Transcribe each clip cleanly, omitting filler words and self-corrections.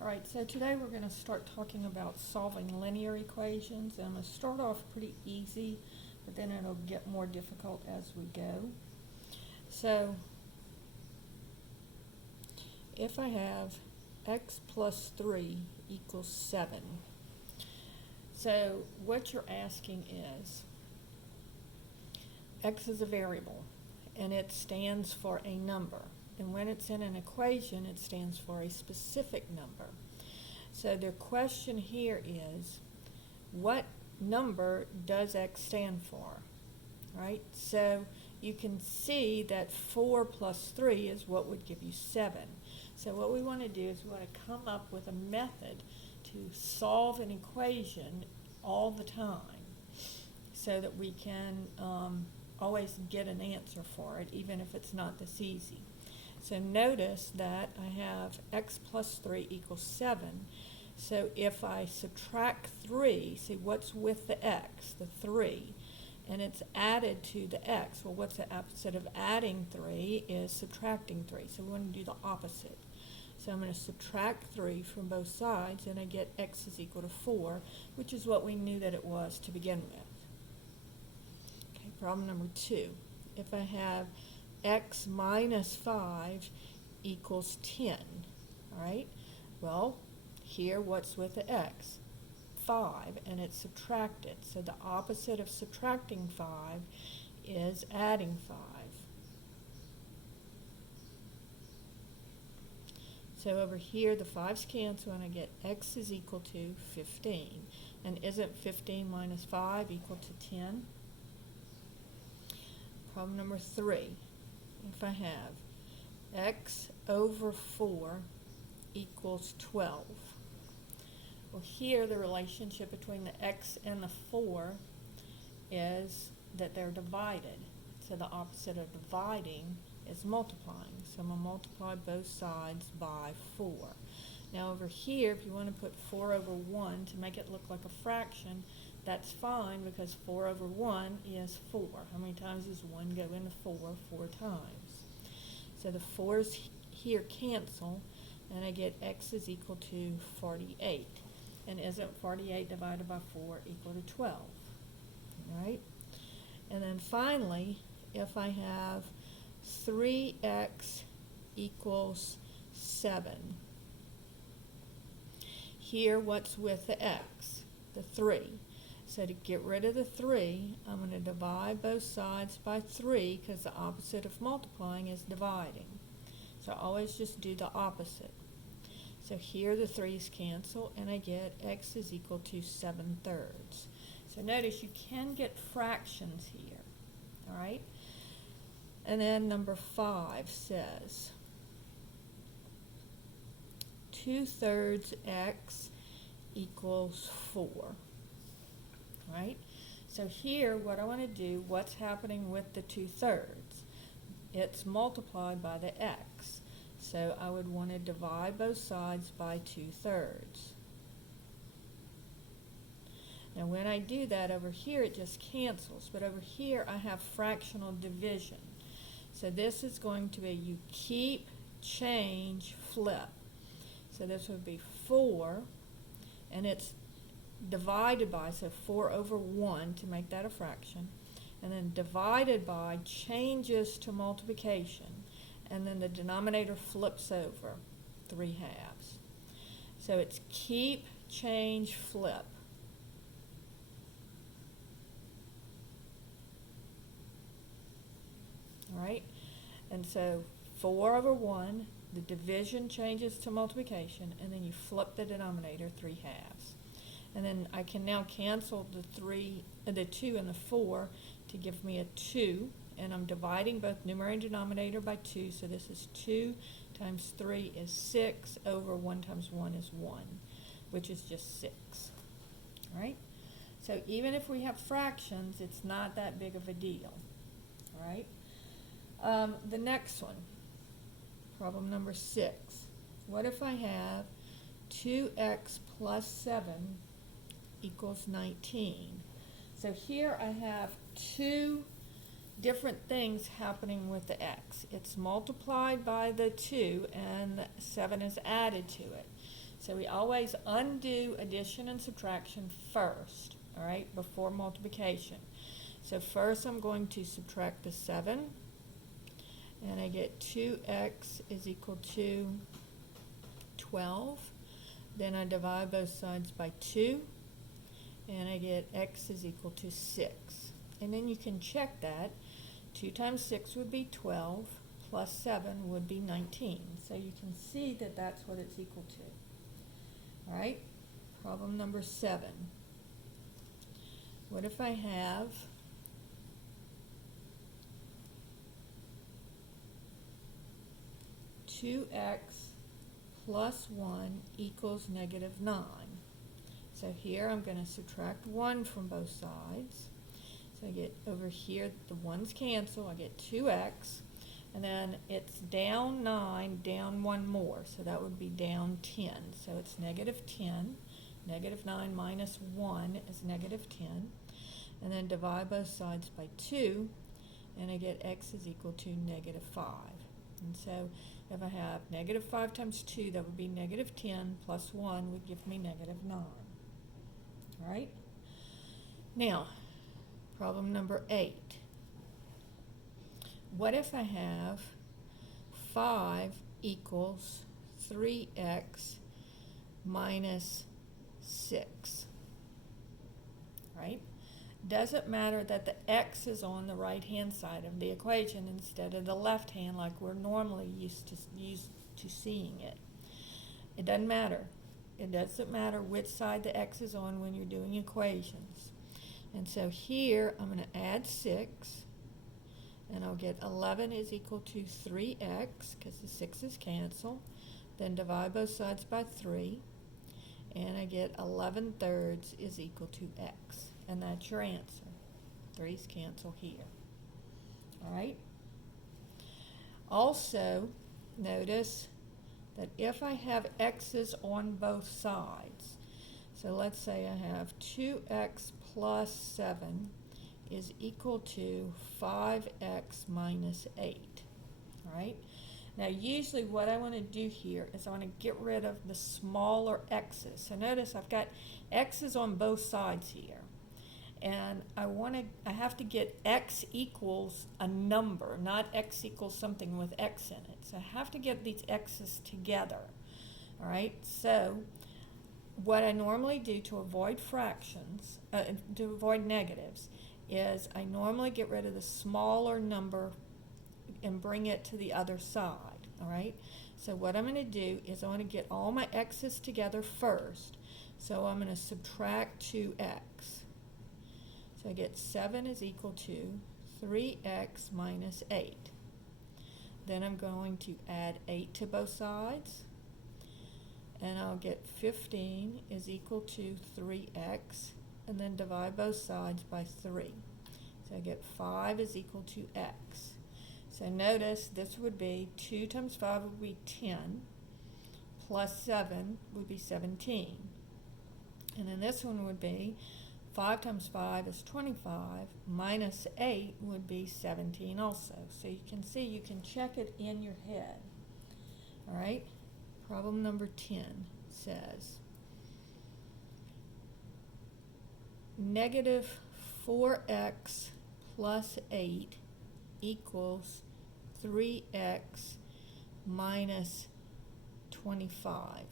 All right, so today we're going to start talking about solving linear equations. And I'm going to start off pretty easy, but then it'll get more difficult as we go. So if I have x plus 3 equals 7, so what you're asking is, x is a variable, and it stands for a number. And when it's in an equation, it stands for a specific number. So the question here is, what number does x stand for? Right? So you can see that 4 plus 3 is what would give you 7. So what we want to do is we want to come up with a method to solve an equation all the time so that we can always get an answer for it, even if it's not this easy. So notice that I have x plus 3 equals 7. So if I subtract 3, see what's with the x, the 3, and it's added to the x. Well, what's the opposite of adding 3 is subtracting 3. So we want to do the opposite. So I'm going to subtract 3 from both sides, and I get x is equal to 4, which is what we knew that it was to begin with. Okay, problem number 2. If I have x minus 5 equals 10, all right? Well, here what's with the x? 5, and it's subtracted. So the opposite of subtracting 5 is adding 5. So over here the 5's cancel and I get x is equal to 15. And isn't 15 minus 5 equal to 10? Problem number 3. If I have x over 4 equals 12. Well, here the relationship between the x and the 4 is that they're divided. So the opposite of dividing is multiplying. So I'm going to multiply both sides by 4. Now over here, if you want to put 4 over 1 to make it look like a fraction, that's fine because 4 over 1 is 4. How many times does 1 go into 4? 4 times. So the 4's here cancel, and I get x is equal to 48. And isn't 48 divided by 4 equal to 12? All right? And then finally, if I have 3x equals 7, here what's with the x? The 3. So to get rid of the 3, I'm going to divide both sides by 3 because the opposite of multiplying is dividing. So always just do the opposite. So here the 3's cancel and I get x is equal to 7/3. So notice you can get fractions here. All right? And then number 5 says 2/3 x equals 4. Right? So here what I want to do, what's happening with the 2/3? It's multiplied by the x. So I would want to divide both sides by 2/3. Now when I do that over here it just cancels, but over here I have fractional division. So this is going to be you keep, change, flip. So this would be 4, and it's divided by, so 4 over 1 to make that a fraction, and then divided by changes to multiplication, and then the denominator flips over 3 halves. So it's keep, change, flip. All right, and so 4 over 1, the division changes to multiplication, and then you flip the denominator 3 halves. And then I can now cancel the 2 and the 4 to give me a 2, and I'm dividing both numerator and denominator by 2, so this is 2 times 3 is 6 over 1 times 1 is 1, which is just 6. All right? So even if we have fractions, it's not that big of a deal. All right? The next one, problem number 6. What if I have 2x plus 7 equals 19? So here I have two different things happening with the x. It's multiplied by the 2 and the 7 is added to it. So we always undo addition and subtraction first, all right, before multiplication. So first I'm going to subtract the 7, and I get 2x is equal to 12. Then I divide both sides by 2, and I get x is equal to 6. And then you can check that. 2 times 6 would be 12, plus 7 would be 19. So you can see that that's what it's equal to. All right, problem number 7. What if I have 2x plus 1 equals negative 9. So here I'm going to subtract 1 from both sides. So I get over here, the 1's cancel, I get 2x, and then it's down 9, down 1 more, so that would be down 10. So it's negative 10, negative 9 minus 1 is negative 10, and then divide both sides by 2, and I get x is equal to negative 5. And so if I have negative 5 times 2, that would be negative 10, plus 1 would give me negative 9. All right? Now, problem number 8. What if I have 5 equals 3x minus 6? Right? Doesn't matter that the x is on the right-hand side of the equation instead of the left hand like we're normally used to seeing it. It doesn't matter. It doesn't matter which side the x is on when you're doing equations. And so here I'm going to add 6, and I'll get 11 is equal to 3x because the 6's cancel. Then divide both sides by 3, and I get 11 thirds is equal to x. And that's your answer. 3's cancel here. All right? Also, notice that if I have x's on both sides, so let's say I have 2x plus 7 is equal to 5x minus 8. All right? Now, usually what I want to do here is I want to get rid of the smaller x's. So notice I've got x's on both sides here. And I have to get x equals a number, not x equals something with x in it. So I have to get these x's together. All right? So what I normally do to avoid fractions, to avoid negatives, is I normally get rid of the smaller number and bring it to the other side. All right? So what I'm going to do is I want to get all my x's together first. So I'm going to subtract 2x. So I get 7 is equal to 3x minus 8. Then I'm going to add 8 to both sides, and I'll get 15 is equal to 3x, and then divide both sides by 3. So I get 5 is equal to x. So notice this would be 2 times 5 would be 10, plus 7 would be 17. And then this one would be 5 times 5 is 25, minus 8 would be 17 also. So you can see, you can check it in your head. All right? Problem number 10 says, negative 4x plus 8 equals 3x minus 25.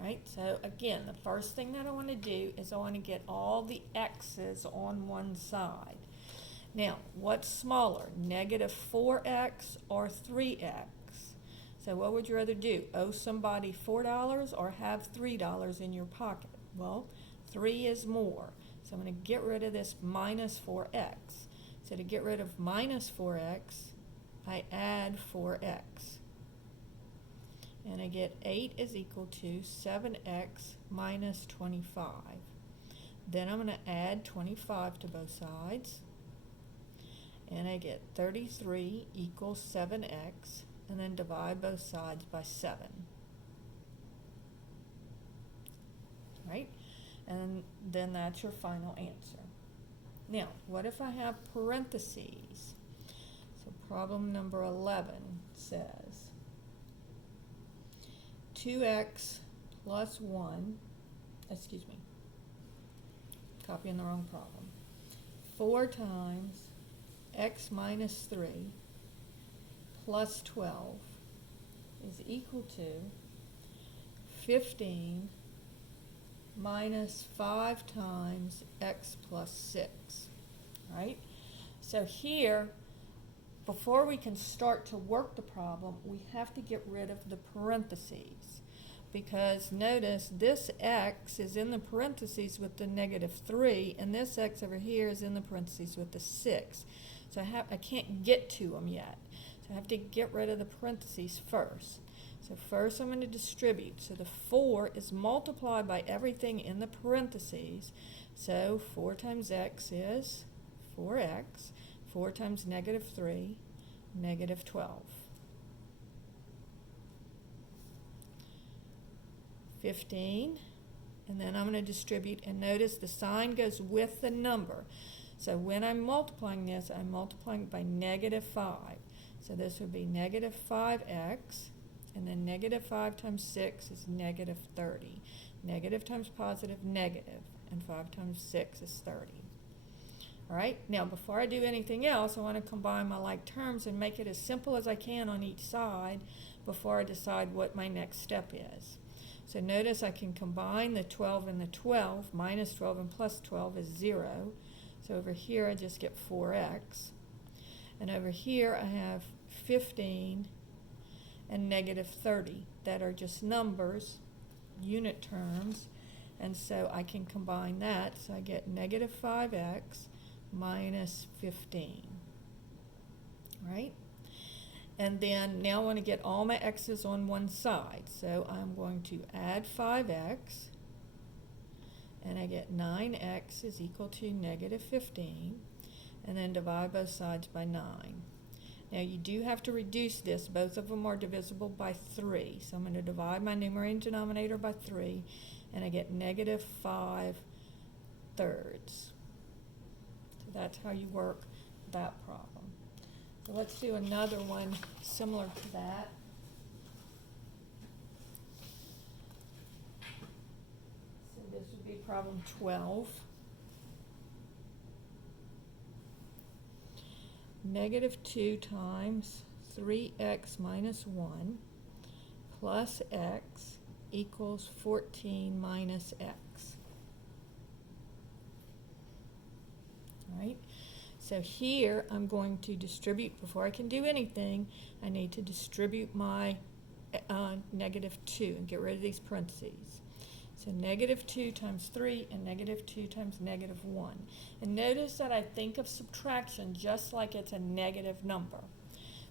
Right? So again, the first thing that I want to do is I want to get all the x's on one side. Now, what's smaller, negative 4x or 3x? So what would you rather do? Owe somebody $4 or have $3 in your pocket? Well, 3 is more. So I'm going to get rid of this minus 4x. So to get rid of minus 4x, I add 4x. And I get 8 is equal to 7x minus 25. Then I'm going to add 25 to both sides. And I get 33 equals 7x. And then divide both sides by 7. Right? And then that's your final answer. Now, what if I have parentheses? So problem number 11 says 2x plus 1, excuse me, copying the wrong problem, 4 times x minus 3 plus 12 is equal to 15 minus 5 times x plus 6, right? So here, before we can start to work the problem, we have to get rid of the parentheses, because notice this x is in the parentheses with the negative 3, and this x over here is in the parentheses with the 6. So I can't get to them yet. So I have to get rid of the parentheses first. So first I'm going to distribute. So the 4 is multiplied by everything in the parentheses. So 4 times x is 4x. 4 times negative 3, negative 12. 15, and then I'm going to distribute, and notice the sign goes with the number. So when I'm multiplying this, I'm multiplying by negative 5. So this would be negative 5x, and then negative 5 times 6 is negative 30. Negative times positive, negative, and 5 times 6 is 30. All right, now before I do anything else, I want to combine my like terms and make it as simple as I can on each side before I decide what my next step is. So notice I can combine the 12 and the 12. Minus 12 and plus 12 is 0. So over here I just get 4x. And over here I have 15 and negative 30 that are just numbers, unit terms. And so I can combine that. So I get negative 5x minus 15, right? And then now I want to get all my x's on one side. So I'm going to add 5x, and I get 9x is equal to negative 15, and then divide both sides by 9. Now you do have to reduce this. Both of them are divisible by 3. So I'm going to divide my numerator and denominator by 3, and I get negative 5 thirds. So that's how you work that problem. So let's do another one similar to that. So this would be problem 12. Negative 2 times 3x minus 1 plus x equals 14 minus x. All right? So here I'm going to distribute. Before I can do anything, I need to distribute my negative 2 and get rid of these parentheses. So negative 2 times 3 and negative 2 times negative 1. And notice that I think of subtraction just like it's a negative number.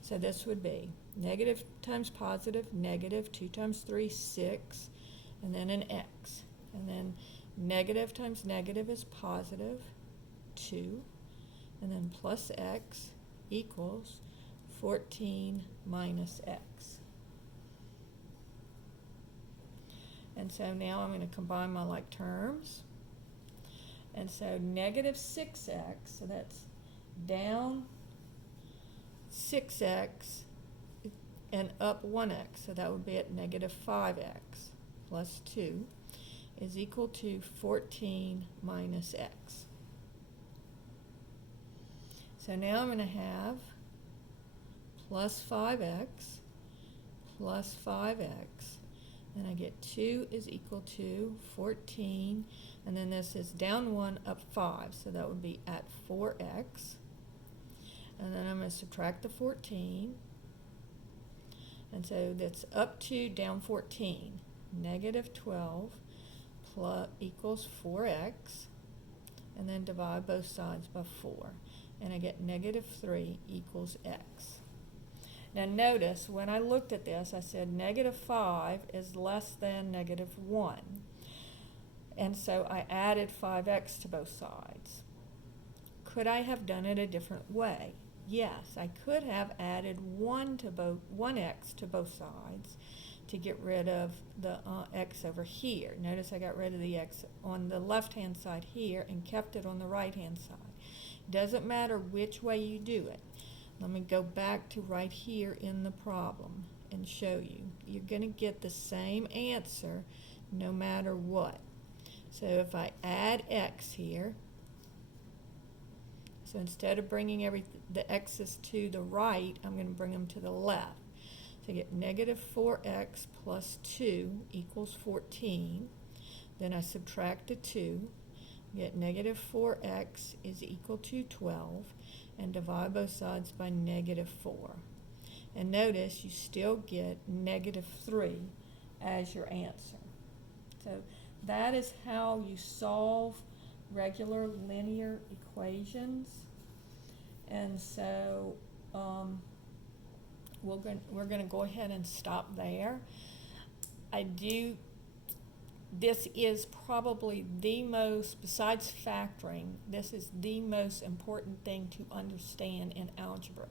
So this would be negative times positive, negative 2 times 3, 6, and then an x. And then negative times negative is positive, 2. And then plus x equals 14 minus x. And so now I'm going to combine my like terms. And so negative 6x, so that's down 6x and up 1x. So that would be at negative 5x plus 2 is equal to 14 minus x. So now I'm going to have plus 5x plus 5x, and I get 2 is equal to 14, and then this is down 1, up 5, so that would be at 4x, and then I'm going to subtract the 14, and so that's up 2, down 14, negative 12 plus equals 4x, and then divide both sides by 4. And I get negative 3 equals x. Now notice, when I looked at this, I said negative 5 is less than negative 1. And so I added 5x to both sides. Could I have done it a different way? Yes, I could have added 1x to both sides to get rid of the x over here. Notice I got rid of the x on the left-hand side here and kept it on the right-hand side. Doesn't matter which way you do it. Let me go back to right here in the problem and show you. You're going to get the same answer no matter what. So if I add x here, so instead of bringing the x's to the right, I'm going to bring them to the left. So I get negative 4x plus 2 equals 14. Then I subtract the 2, get negative 4x is equal to 12, and divide both sides by negative 4. And notice you still get negative 3 as your answer. So that is how you solve regular linear equations. And so we're going to go ahead and stop there. This is probably the most, besides factoring, this is the most important thing to understand in algebra.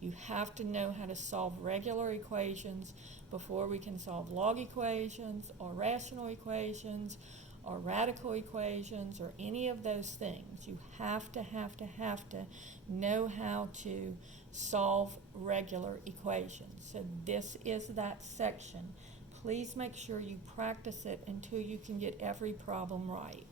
You have to know how to solve regular equations before we can solve log equations or rational equations or radical equations or any of those things. You have to know how to solve regular equations. So this is that section. Please make sure you practice it until you can get every problem right.